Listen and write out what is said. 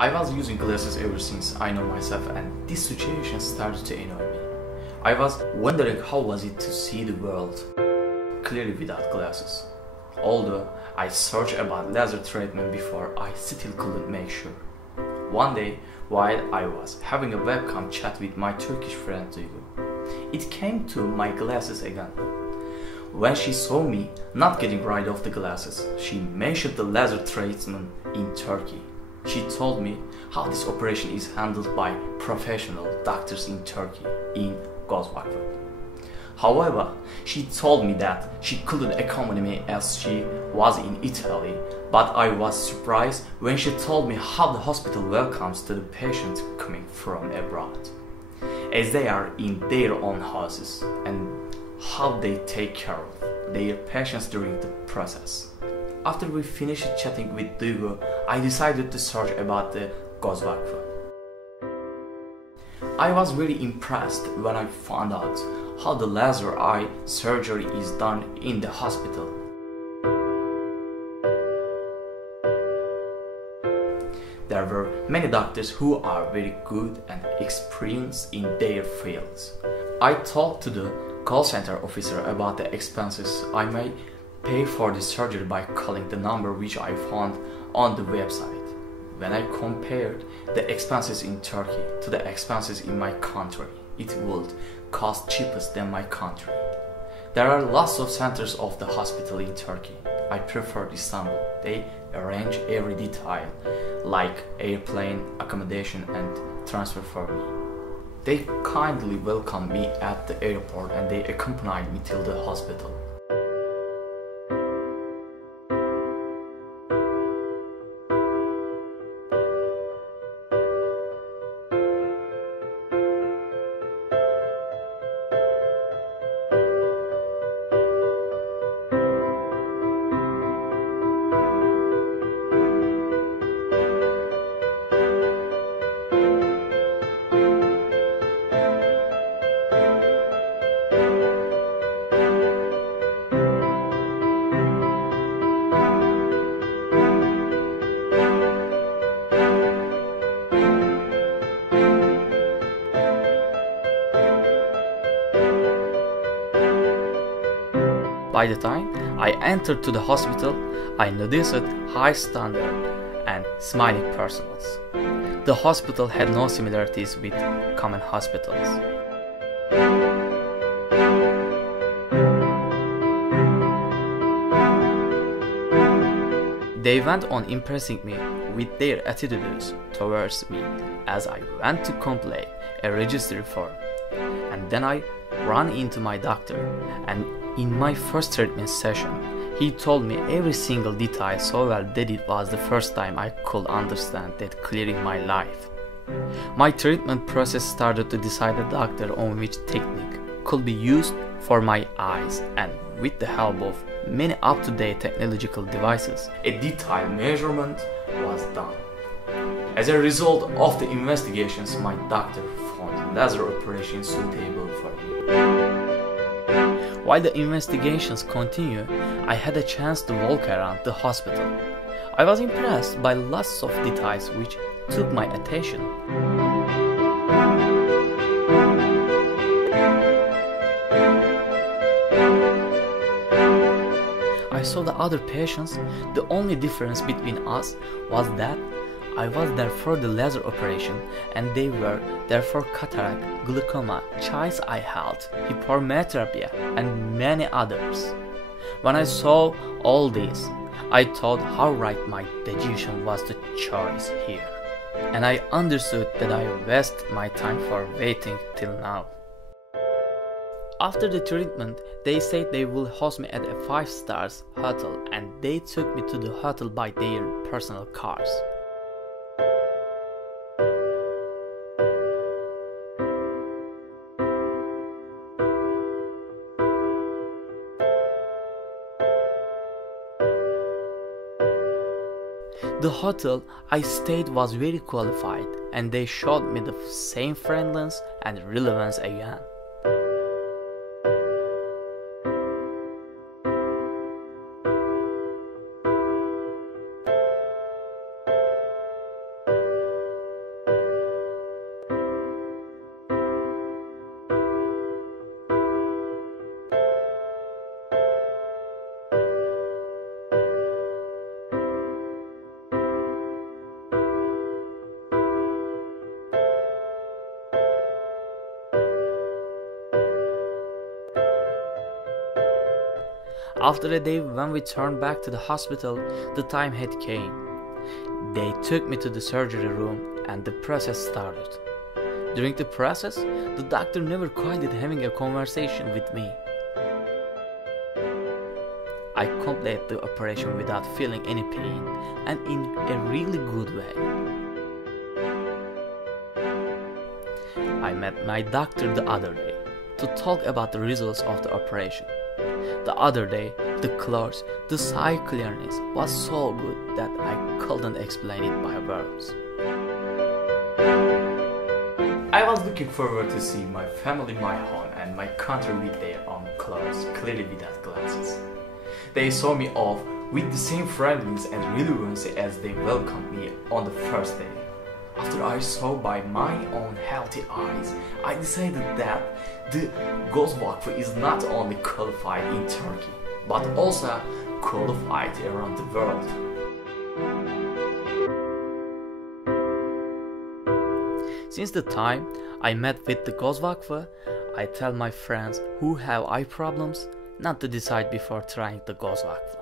I was using glasses ever since I know myself, and this situation started to annoy me. I was wondering how was it to see the world clearly without glasses. Although I searched about laser treatment before, I still couldn't make sure. One day, while I was having a webcam chat with my Turkish friend Duygu, it came to my glasses again. When she saw me not getting rid of the glasses, she mentioned the laser treatment in Turkey. She told me how this operation is handled by professional doctors in Turkey, in Göz Vakfı. However, she told me that she couldn't accompany me as she was in Italy, but I was surprised when she told me how the hospital welcomes to the patients coming from abroad, as they are in their own houses, and how they take care of their patients during the process. After we finished chatting with Duygu, I decided to search about the Göz Vakfı. I was really impressed when I found out how the laser eye surgery is done in the hospital. There were many doctors who are very good and experienced in their fields. I talked to the call center officer about the expenses I may pay for the surgery by calling the number which I found on the website. When I compared the expenses in Turkey to the expenses in my country, it would cost cheapest than my country. There are lots of centers of the hospital in Turkey. I prefer Istanbul. They arrange every detail, like airplane, accommodation and transfer for me. They kindly welcomed me at the airport and they accompanied me till the hospital. By the time I entered to the hospital, I noticed high standard and smiling persons. The hospital had no similarities with common hospitals. They went on impressing me with their attitudes towards me as I went to complete a registry form. And then I ran into my doctor, and in my first treatment session, he told me every single detail so well that it was the first time I could understand that clearing my life. My treatment process started to decide the doctor on which technique could be used for my eyes, and with the help of many up-to-date technological devices, a detailed measurement was done. As a result of the investigations, my doctor found laser operation suitable for me. While the investigations continued, I had a chance to walk around the hospital. I was impressed by lots of details which took my attention. I saw the other patients. The only difference between us was that I was there for the laser operation and they were there for cataract, glaucoma, child's eye health, hypermetropia and many others. When I saw all this, I thought how right my decision was to choose here. And I understood that I wasted my time for waiting till now. After the treatment, they said they will host me at a 5-star hotel and they took me to the hotel by their personal cars. The hotel I stayed was very qualified and they showed me the same friendliness and relevance again. After a day when we turned back to the hospital, the time had came. They took me to the surgery room and the process started. During the process, the doctor never quitted having a conversation with me. I completed the operation without feeling any pain and in a really good way. I met my doctor the other day to talk about the results of the operation. The other day, the clothes, the sight clearness was so good that I couldn't explain it by words. I was looking forward to see my family, my home and my country with their own clothes, clearly without glasses. They saw me off with the same friendliness and relevancy as they welcomed me on the first day. After I saw by my own healthy eyes, I decided that the Göz Vakfı is not only qualified in Turkey, but also qualified around the world. Since the time I met with the Göz Vakfı, I tell my friends who have eye problems not to decide before trying the Göz Vakfı.